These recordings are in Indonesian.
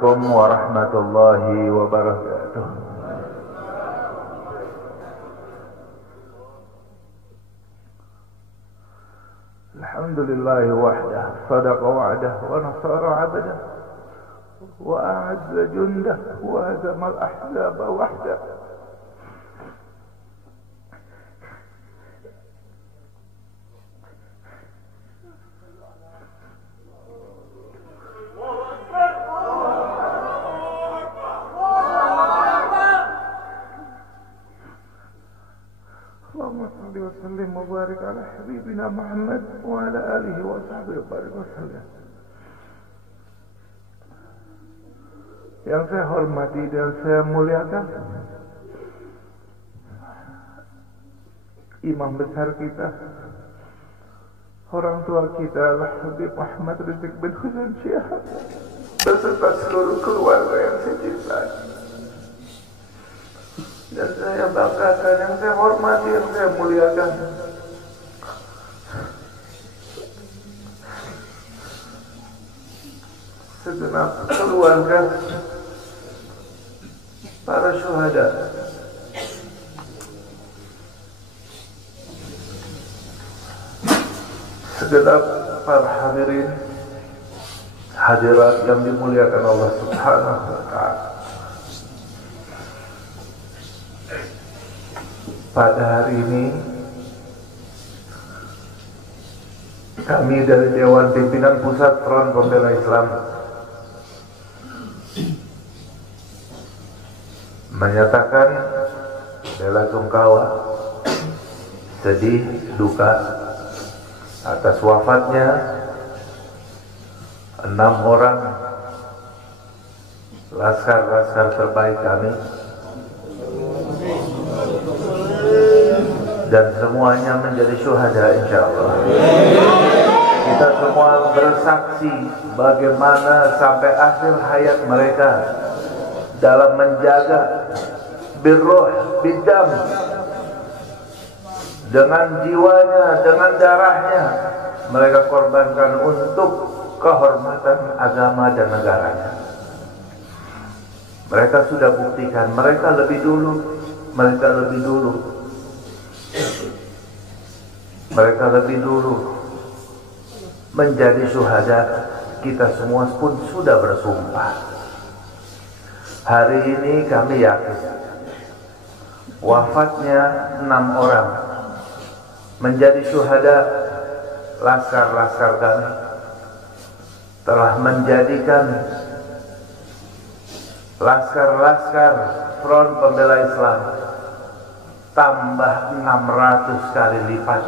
Assalamualaikum warahmatullahi wabarakatuh. Alhamdulillahi wahdah, sadaqa wa'dah, wa nasara 'abdah, wa a'azza jundah, wa hazamal ahzaba wahdah. Sallim wa barik ala habibina Muhammad wa ala alihi wa sahbihi wa barik wa sallam. Yang saya hormati dan saya muliakan imam besar kita, orang tua kita Al-Habib Muhammad Rizq bin Husain Syihab beserta seluruh keluarga yang saya cintai. Dan saya banggakan, yang saya hormati, yang saya muliakan segenap keluarga para syuhada, segenap para hadirin hadirat yang dimuliakan Allah Subhanahu wa ta'ala. Pada hari ini kami dari Dewan Pimpinan Pusat Front Pembela Islam menyatakan bela sungkawa, sedih, duka atas wafatnya 6 orang laskar-laskar terbaik kami, dan semuanya menjadi syuhada insyaallah. Kita semua bersaksi bagaimana sampai akhir hayat mereka dalam menjaga birruh bidam, dengan jiwanya, dengan darahnya mereka korbankan untuk kehormatan agama dan negaranya. Mereka sudah buktikan, mereka lebih dulu menjadi syuhada. Kita semua pun sudah bersumpah. Hari ini kami yakin wafatnya 6 orang menjadi syuhada laskar-laskar kami telah menjadikan laskar-laskar Front Pembela Islam tambah 600 kali lipat.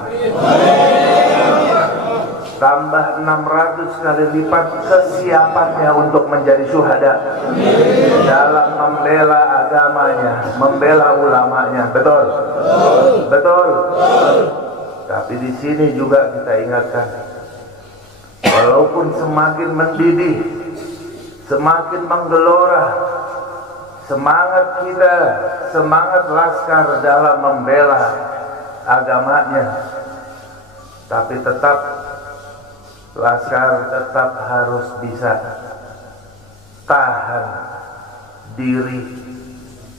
Tambah 600 kali lipat kesiapannya untuk menjadi syuhada dalam membela agamanya, membela ulamanya. Betul? Betul. Tapi di sini juga kita ingatkan, walaupun semakin mendidih, semakin menggelora semangat kita, semangat laskar dalam membela agamanya, tapi laskar tetap harus bisa tahan diri,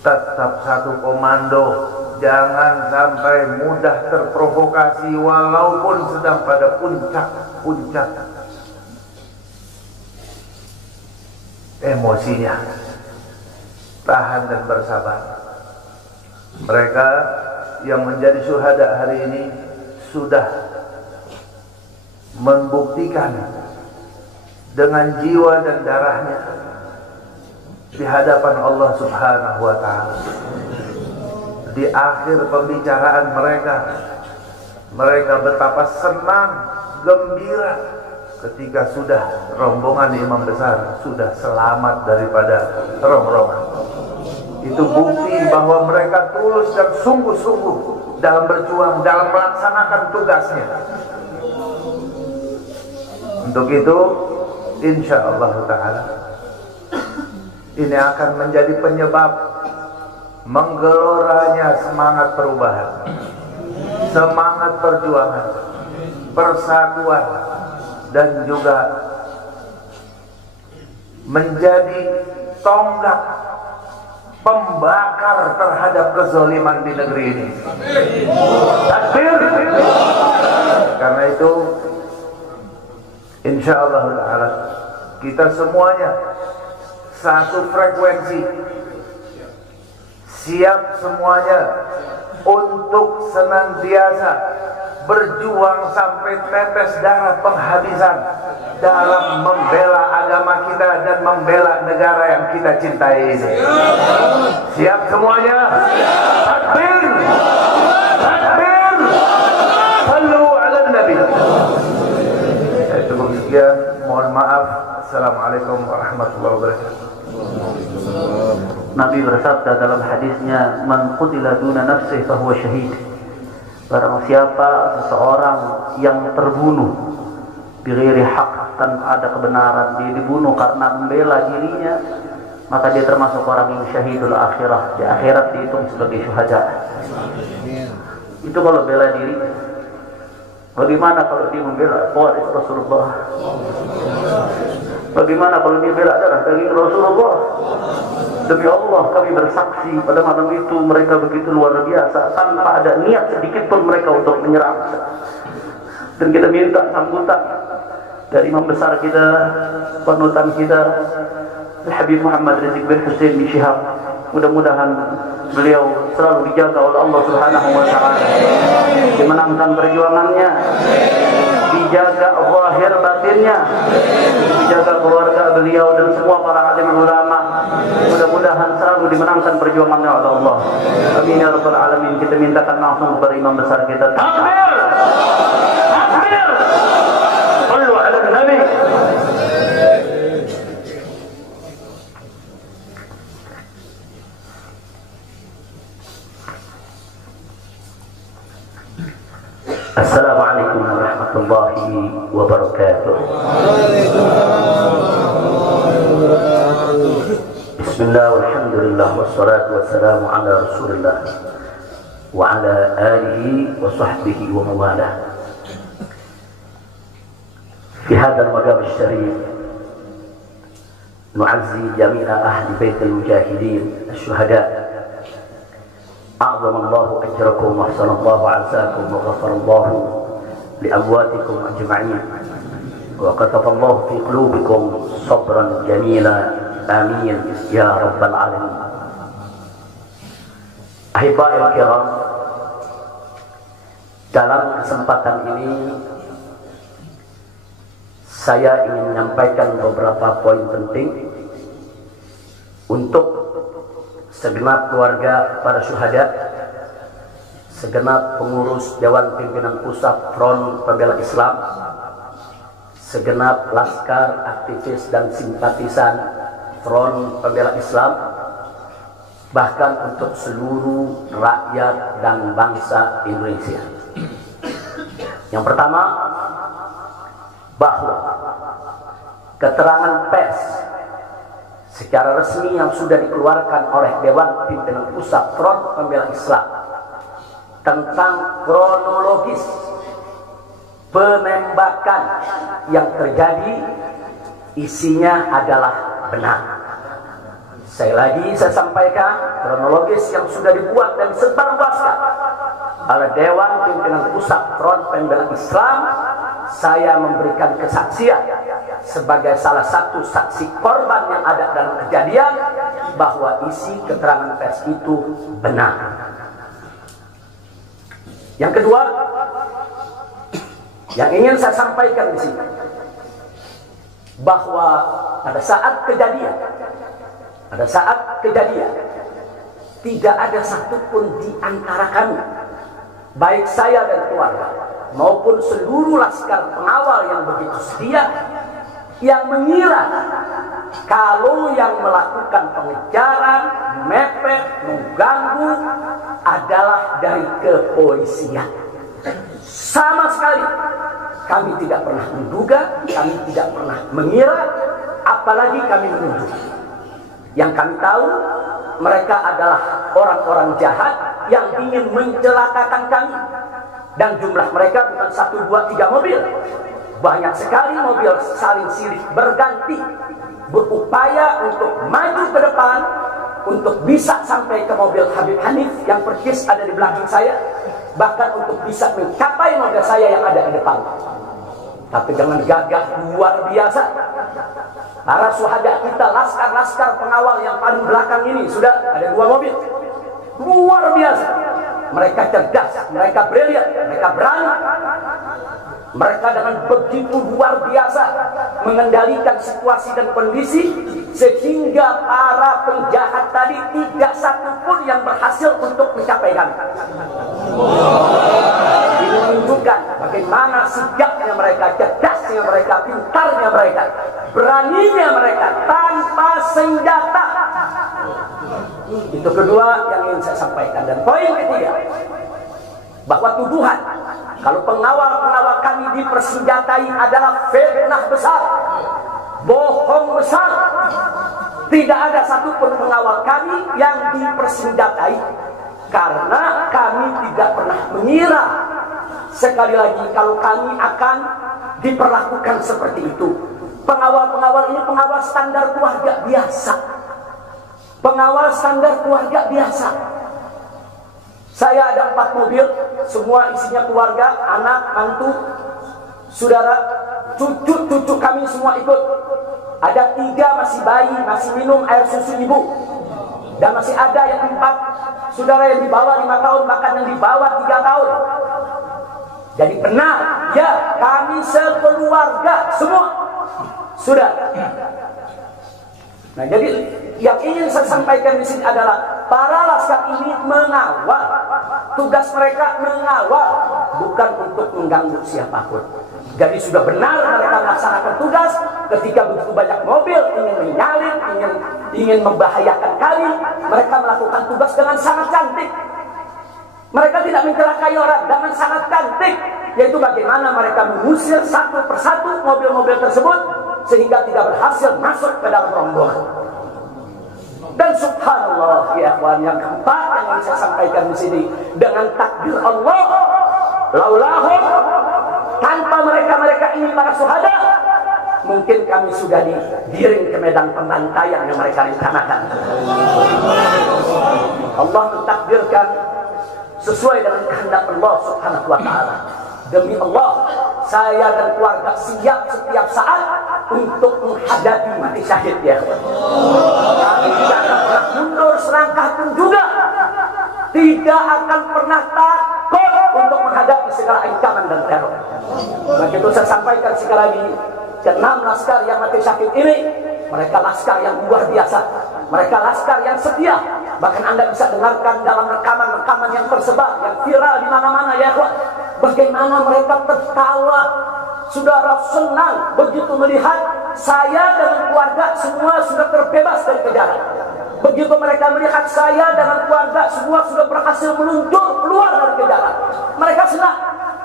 tetap satu komando, jangan sampai mudah terprovokasi walaupun sedang pada puncak emosinya. Tahan dan bersabar. Mereka yang menjadi syuhada hari ini sudah membuktikan dengan jiwa dan darahnya di hadapan Allah Subhanahu wa ta'ala. Di akhir pembicaraan mereka betapa senang, gembira ketika sudah rombongan imam besar sudah selamat daripada rongrongan. Itu bukti bahwa mereka tulus dan sungguh-sungguh dalam berjuang, dalam melaksanakan tugasnya. Untuk itu insyaallah ta'ala ini akan menjadi penyebab menggeloranya semangat perubahan, semangat perjuangan, persatuan, dan juga menjadi tonggak pembakar terhadap kezaliman di negeri ini. Takbir. Karena itu insyaallah ta'ala kita semuanya satu frekuensi, siap semuanya untuk senantiasa berjuang sampai tetes darah penghabisan dalam membela agama kita dan membela negara yang kita cintai ini. Siap semuanya? Takbir! Takbir! Sallu ala Nabi. Saya cukup sekian. Mohon maaf. Assalamualaikum warahmatullahi wabarakatuh. Nabi bersabda dalam hadisnya, "Man qutila duna nafsihi fahuwa syahid." Barang siapa seseorang yang terbunuh bighairi haq, tanpa ada kebenaran, dia dibunuh karena membela dirinya, maka dia termasuk orang yang syahidul akhirah. Di akhirat dihitung sebagai syuhada. Itu kalau bela diri. Bagaimana kalau dia membela waris Rasulullah? Bagaimana kalau dia bela darah daging Rasulullah? Demi Allah kami bersaksi pada malam itu mereka begitu luar biasa, tanpa ada niat sedikit pun mereka untuk menyerang. Dan kita minta sambutan dari imam besar kita, panutan kita, Habib Muhammad Rizik bin Hussein bin Syihab. Mudah-mudahan beliau selalu dijaga oleh Allah Subhanahu wa taala, dimenangkan perjuangannya, dijaga zahir batinnya, dijaga keluarga beliau dan semua para alim ulama. Mudah-mudahan selalu dimenangkan perjuangannya oleh Allah. Amin ya rabbal alamin. Kita mintakan langsung kepada imam besar kita. Takbir! Takbir! Sallu ala Nabi. Assalamualaikum warahmatullahi wabarakatuh. Bismillah walhamdulillah wassalatu wassalamu ala rasulillah wa ala alihi wa sahbihi wa mawalah. Fi hadzal maqam asy-syarif nu'azzi jami'a ahli baitil mujahidin asy-syuhada. أعظم الله أجركم وأحسن الله عزاكم وغفر الله لأمواتكم أجمعين وكتب الله في قلوبكم صبرا جميلا آمين يا رب العالمين. Ahibba'i al-kiram, dalam kesempatan ini saya ingin menyampaikan beberapa poin penting untuk segenap keluarga para syuhada, segenap pengurus Dewan Pimpinan Pusat Front Pembela Islam, segenap laskar, aktivis dan simpatisan Front Pembela Islam, bahkan untuk seluruh rakyat dan bangsa Indonesia. Yang pertama, bahwa keterangan pers secara resmi yang sudah dikeluarkan oleh Dewan Pimpinan Pusat Front Pembela Islam tentang kronologis penembakan yang terjadi isinya adalah benar. Saya sampaikan kronologis yang sudah dibuat dan disebarluaskan oleh Dewan Pimpinan Pusat Front Pembela Islam. Saya memberikan kesaksian sebagai salah satu saksi korban yang ada dalam kejadian bahwa isi keterangan pers itu benar. Yang kedua, yang ingin saya sampaikan di sini, bahwa pada saat kejadian tidak ada satupun di antara kami, baik saya dan keluarga maupun seluruh laskar pengawal yang begitu setia, yang mengira kalau yang melakukan pengejaran, mepet, mengganggu adalah dari kepolisian. Sama sekali kami tidak pernah menduga, kami tidak pernah mengira, apalagi kami menuduh. Yang kami tahu, mereka adalah orang-orang jahat yang ingin mencelakakan kami. Dan jumlah mereka bukan 1, 2, 3 mobil. Banyak sekali mobil saling silih berganti berupaya untuk maju ke depan, untuk bisa sampai ke mobil Habib Hanif yang persis ada di belakang saya, bahkan untuk bisa mencapai mobil saya yang ada di depan. Tapi dengan gagah luar biasa, para syuhada kita, laskar-laskar pengawal yang paling belakang ini, sudah ada 2 mobil, luar biasa. Mereka cerdas, mereka brilian, mereka berani. Mereka dengan begitu luar biasa mengendalikan situasi dan kondisi, sehingga para penjahat tadi tidak satu pun yang berhasil untuk mencapai kami. Ini menunjukkan bagaimana sigapnya mereka, cerdasnya mereka, pintarnya mereka, beraninya mereka tanpa senjata. Itu kedua yang ingin saya sampaikan. Dan poin ketiga, bahwa tuduhan kalau pengawal-pengawal kami dipersenjatai adalah fitnah besar, bohong besar. Tidak ada satupun pengawal kami yang dipersenjatai, karena kami tidak pernah mengira, sekali lagi, kalau kami akan diperlakukan seperti itu. Pengawal-pengawal ini pengawal standar keluarga biasa, pengawal standar keluarga biasa. Saya ada 4 mobil, semua isinya keluarga, anak, mantu, saudara, cucu-cucu kami semua ikut. Ada 3 masih bayi, masih minum air susu ibu. Dan masih ada yang 4 saudara yang di bawah 5 tahun, bahkan yang di bawah 3 tahun. Jadi benar, ya, kami sekeluarga semua. Sudah. Nah, jadi yang ingin saya sampaikan di sini adalah para laskar ini mengawal. Tugas mereka mengawal, bukan untuk mengganggu siapapun. Jadi sudah benar mereka melaksanakan tugas. Ketika begitu banyak mobil ingin menyalip, ingin membahayakan kami, mereka melakukan tugas dengan sangat cantik. Mereka tidak mencelakai orang, dengan sangat cantik. Yaitu bagaimana mereka mengusir satu persatu mobil-mobil tersebut, sehingga tidak berhasil masuk ke dalam rombongan. Dan subhanallah, ya akhwan, yang keempat yang ingin saya sampaikan di sini, dengan takdir Allah, laulahum, tanpa mereka ini para syuhada, mungkin kami sudah digiring ke medan pembantaian yang mereka rencanakan. Allah mentakdirkan sesuai dengan kehendak Allah subhanahu wa ta'ala. Demi Allah, saya dan keluarga siap setiap saat untuk menghadapi mati syahid, ya. Kami tidak akan pernah mundur selangkah pun juga. Tidak akan pernah takut untuk menghadapi segala ancaman dan teror. Begitu saya sampaikan sekali lagi, ke-6 laskar yang mati syahid ini, mereka laskar yang luar biasa. Mereka laskar yang setia. Bahkan Anda bisa dengarkan dalam rekaman-rekaman yang tersebar, yang viral di mana-mana, ya, bagaimana mereka tertawa, saudara, senang begitu melihat saya dengan keluarga semua sudah terbebas dari kejaran. Begitu mereka melihat saya dengan keluarga semua sudah berhasil meluncur keluar dari kejaran, mereka senang.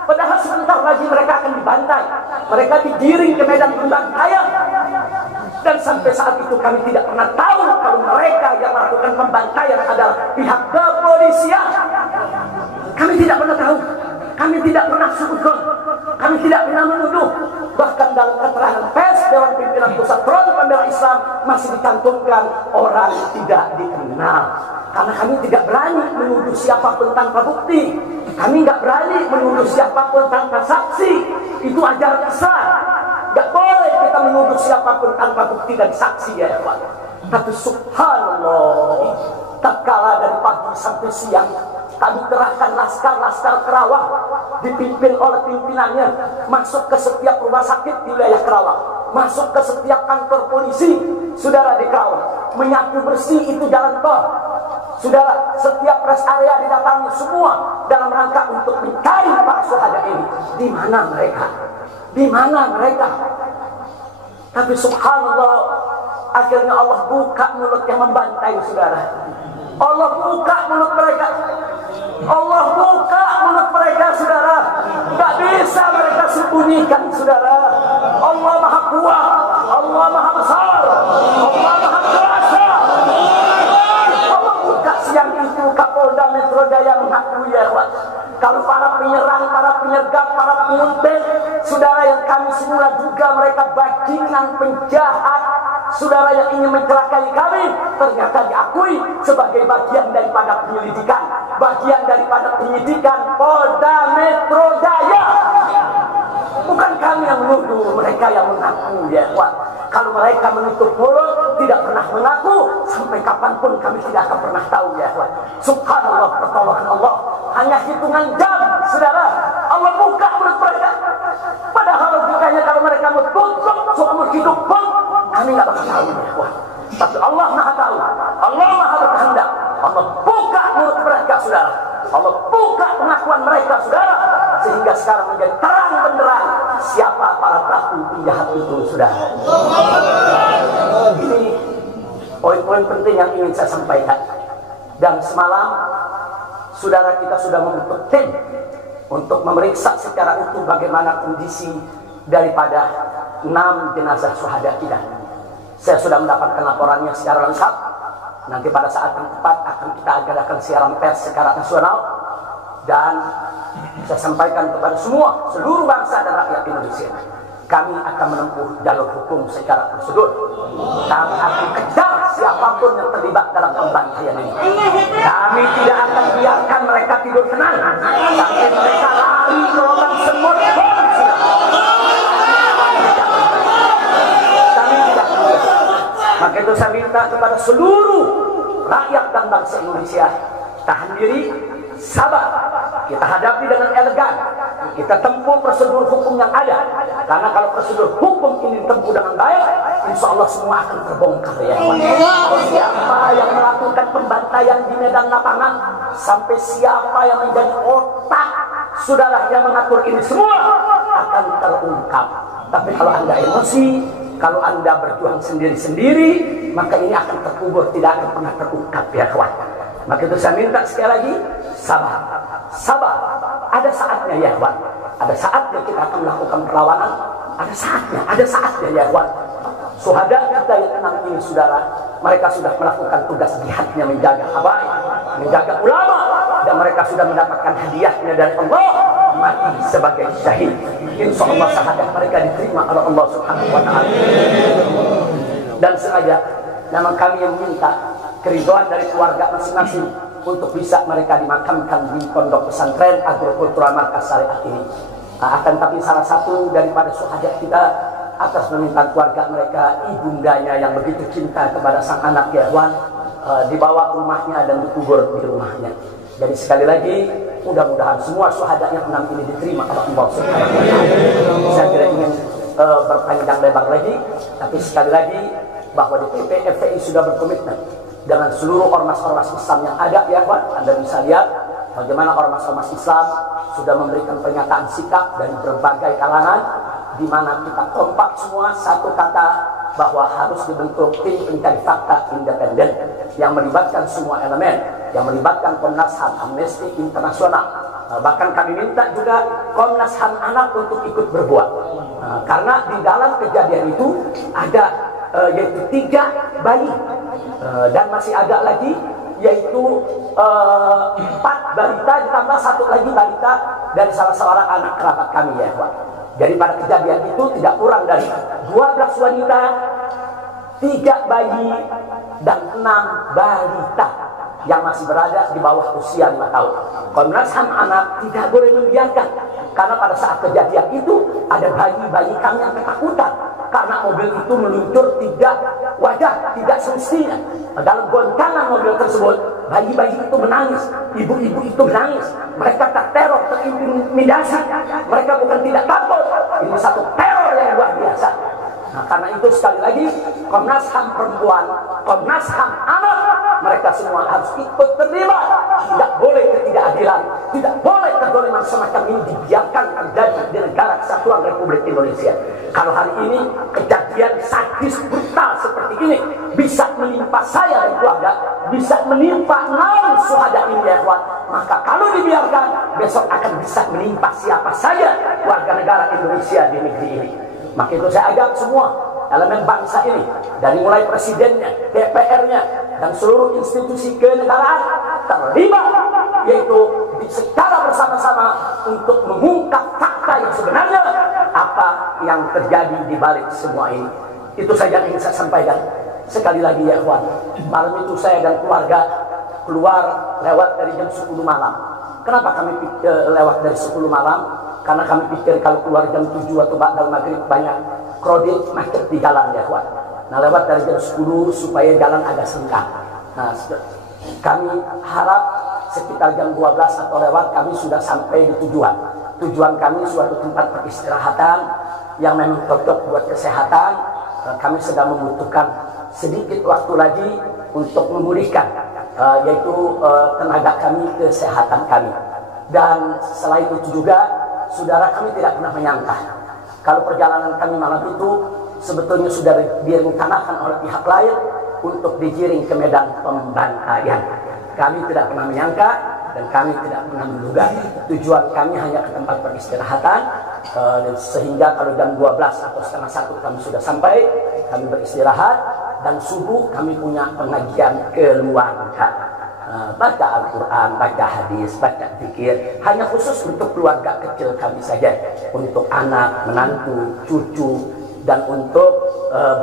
Padahal sebentar lagi mereka akan dibantai, mereka digiring ke medan pembantaian. Dan sampai saat itu kami tidak pernah tahu kalau mereka yang melakukan pembantaian adalah pihak kepolisian. Kami tidak pernah tahu, kami tidak pernah suudzon, kami tidak pernah menuduh. Bahkan dalam keterangan pers Dewan Pimpinan Pusat Front Pembela Islam masih dicantumkan orang tidak dikenal. Karena kami tidak berani menuduh siapapun tanpa bukti. Kami nggak berani menuduh siapapun tanpa saksi. Itu ajaran Islam. Nggak boleh kita menuduh siapapun tanpa bukti dan saksi, ya Pak. Tapi subhanallah, tak kalah dari pagi sampai siang, kami kerahkan laskar-laskar Kerawang dipimpin oleh pimpinannya masuk ke setiap rumah sakit di wilayah Kerawang, masuk ke setiap kantor polisi, saudara, di Kerawang, menyapu bersih itu jalan tol, saudara. Setiap rest area didatangi semua dalam rangka untuk mencari para syuhada ini. Di mana mereka? Di mana mereka? Tapi subhanallah, akhirnya Allah buka mulut yang membantai, saudara. Allah buka mulut mereka. Allah buka mulut mereka, saudara. Tak bisa mereka sembunyikan, saudara. Allah Maha Kuat, Allah Maha Besar, Allah Maha Kuasa. Allah buka siang itu. Kapolda Metro Jaya mengakui, ya, kalau para penyerang, para penyergap, para penguntit, saudara, yang kami semula duga mereka bajingan penjahat, saudara yang ingin mencelakai kami ternyata diakui sebagai bagian daripada penyelidikan, bagian daripada penyidikan Polda Metro Jaya. Bukan kami yang menuduh, mereka yang mengaku ya ikhwan. Kalau mereka menutup mulut, tidak pernah mengaku, sampai kapanpun kami tidak akan pernah tahu ya ikhwan. Subhanallah, pertolongan Allah hanya hitungan jam, saudara. Allah buka mulut mereka. Padahal logikanya kalau mereka tutup seumur hidup pun kami nggak bakal tahu ya ikhwan. Tapi Allah Maha tahu, Allah Maha berkehendak. Allah buka mulut mereka, saudara. Allah buka pengakuan mereka, saudara, sehingga sekarang menjadi terang benderang siapa para pelaku penjahat itu, saudara. Ini poin-poin penting yang ingin saya sampaikan. Dan semalam saudara kita sudah membentuk tim untuk memeriksa secara utuh bagaimana kondisi daripada 6 jenazah syuhada kita. Saya sudah mendapatkan laporannya secara lengkap. Nanti pada saat yang tepat akan kita adakan siaran pers secara nasional, dan saya sampaikan kepada seluruh bangsa dan rakyat Indonesia, kami akan menempuh jalur hukum secara prosedur. Kami akan kejar siapapun yang terlibat dalam pembantaian ini. Kami tidak akan biarkan mereka tidur tenang sampai mereka lari ke lubang semut. Maka itu saya minta kepada seluruh rakyat dan bangsa Indonesia, tahan diri, sabar. Kita hadapi dengan elegan. Kita tempuh prosedur hukum yang ada. Karena kalau prosedur hukum ini ditempuh dengan baik, insya Allah semua akan terbongkar ya. Siapa yang melakukan pembantaian di medan lapangan, sampai siapa yang menjadi otak saudara yang mengatur ini semua akan terungkap. Tapi kalau Anda emosi, kalau Anda berjuang sendiri-sendiri, maka ini akan terkubur, tidak akan pernah terungkap ya kawan. Maka itu saya minta sekali lagi, sabar. Sabar. Ada saatnya ya kawan. Ada saatnya kita akan melakukan perlawanan. Ada saatnya ya kawan. Syuhada kita yang 6 ini, saudara, mereka sudah melakukan tugas jihadnya, menjaga habaib, menjaga ulama, dan mereka sudah mendapatkan hadiahnya dari Allah, mati sebagai syahid. Insya Allah syahadat mereka diterima oleh Allah Subhanahu wa ta'ala. Dan sengaja memang kami yang minta keridhaan dari keluarga masing-masing untuk bisa mereka dimakamkan di pondok pesantren Agrokultural Markas Syariat ini. Akan tapi salah satu daripada syuhada kita, atas permintaan keluarga mereka, ibundanya yang begitu cinta kepada sang anak Yahwan, dibawa ke rumahnya dan dikubur di rumahnya. Jadi sekali lagi, mudah-mudahan semua syuhada yang 6 ini diterima oleh Allah Subhanahu wa ta'ala. Saya tidak ingin berpanjang lebar lagi, tapi sekali lagi bahwa DPP FPI sudah berkomitmen dengan seluruh ormas-ormas Islam yang ada ya kawan. Anda bisa lihat bagaimana ormas-ormas Islam sudah memberikan pernyataan sikap dari berbagai kalangan, di mana kita kompak semua satu kata bahwa harus dibentuk tim pencari fakta independen yang melibatkan semua elemen, yang melibatkan Komnas HAM, Amnesty Internasional. Bahkan kami minta juga Komnas HAM Anak untuk ikut berbuat, karena di dalam kejadian itu ada yaitu 3 bayi, dan masih ada lagi yaitu 4 balita ditambah 1 lagi balita dari salah seorang anak kerabat kami ya Pak. Jadi pada kejadian itu tidak kurang dari 12 wanita, 3 bayi, dan 6 balita yang masih berada di bawah usia 5 tahun. Komnas HAM Anak tidak boleh membiarkan, karena pada saat kejadian itu ada bayi-bayi kami yang ketakutan karena mobil itu meluncur tidak wajar, tidak semestinya. Dalam goncangan mobil tersebut, bayi-bayi itu menangis, ibu-ibu itu menangis, mereka terteror, terintimidasi, mereka bukan tidak takut, ini satu teror yang luar biasa. Nah, karena itu sekali lagi Komnas HAM Perempuan, Komnas HAM Anak, mereka semua harus ikut terlibat. Tidak boleh ketidakadilan, tidak boleh kezaliman semacam ini dibiarkan terjadi di negara kesatuan Republik Indonesia. Kalau hari ini kejadian sadis brutal seperti ini bisa menimpa saya dan keluarga, bisa menimpa 6 syuhada ini ya kawan, maka kalau dibiarkan besok akan bisa menimpa siapa saja warga negara Indonesia di negeri ini. Maka itu saya ajak semua elemen bangsa ini, dari mulai presidennya, DPR-nya, dan seluruh institusi kenegaraan terlibat, yaitu secara bersama-sama untuk mengungkap fakta yang sebenarnya, apa yang terjadi di balik semua ini. Itu saja yang ingin saya sampaikan. Sekali lagi ya ikhwan, malam itu saya dan keluarga keluar lewat dari jam 10 malam. Kenapa kami lewat dari 10 malam? Karena kami pikir kalau keluar jam 7 atau ba'dal maghrib banyak krodit macet di jalan ya ikhwan. Nah, lewat dari jam 10 supaya jalan agak senggang. Nah, kami harap sekitar jam 12 atau lewat kami sudah sampai di tujuan. Tujuan kami suatu tempat peristirahatan yang memang cocok buat kesehatan. Kami sedang membutuhkan sedikit waktu lagi untuk memulihkan yaitu tenaga kami, kesehatan kami. Dan selain itu juga, saudara, kami tidak pernah menyangka kalau perjalanan kami malam itu sebetulnya sudah direncanakan oleh pihak lain untuk digiring ke medan pembantaian. Kami tidak pernah menyangka dan kami tidak pernah menduga. Tujuan kami hanya ke tempat peristirahatan, sehingga kalau jam 12 atau setengah 1 kami sudah sampai, kami beristirahat, dan subuh kami punya pengajian keluarga. Baca Al-Quran, baca hadis, baca zikir, hanya khusus untuk keluarga kecil kami saja, untuk anak, menantu, cucu, dan untuk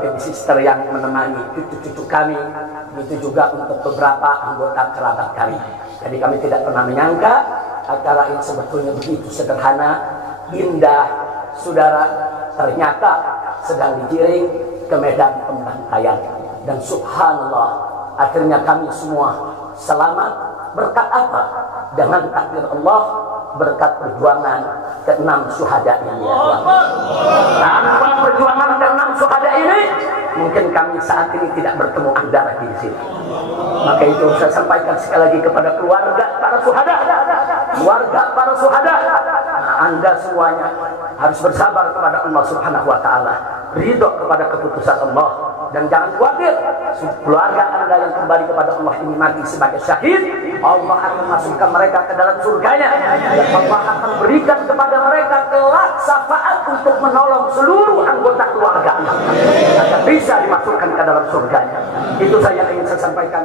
baby sister yang menemani cucu-cucu kami, begitu juga untuk beberapa anggota kerabat kami. Jadi kami tidak pernah menyangka acara ini sebetulnya begitu sederhana, indah, saudara. Ternyata sedang digiring ke medan pembantaian, dan subhanallah, akhirnya kami semua selamat. Berkat apa? Dengan takdir Allah, berkat perjuangan ke-6 syuhada ini ya Tuhan. Tanpa perjuangan ke-6 syuhada ini, mungkin kami saat ini tidak bertemu Anda lagi di sini. Maka itu saya sampaikan sekali lagi kepada keluarga para syuhada. Keluarga para syuhada, Anda semuanya harus bersabar kepada Allah Subhanahu wa taala, ridho kepada keputusan Allah, dan jangan khawatir. Keluarga Anda yang kembali kepada Allah ini mati sebagai syahid, Allah akan masukkan mereka ke dalam surganya, dan Allah akan berikan kepada mereka kelak syafaat untuk menolong seluruh anggota keluarga agar bisa dimasukkan ke dalam surganya. Itu saja yang ingin saya sampaikan.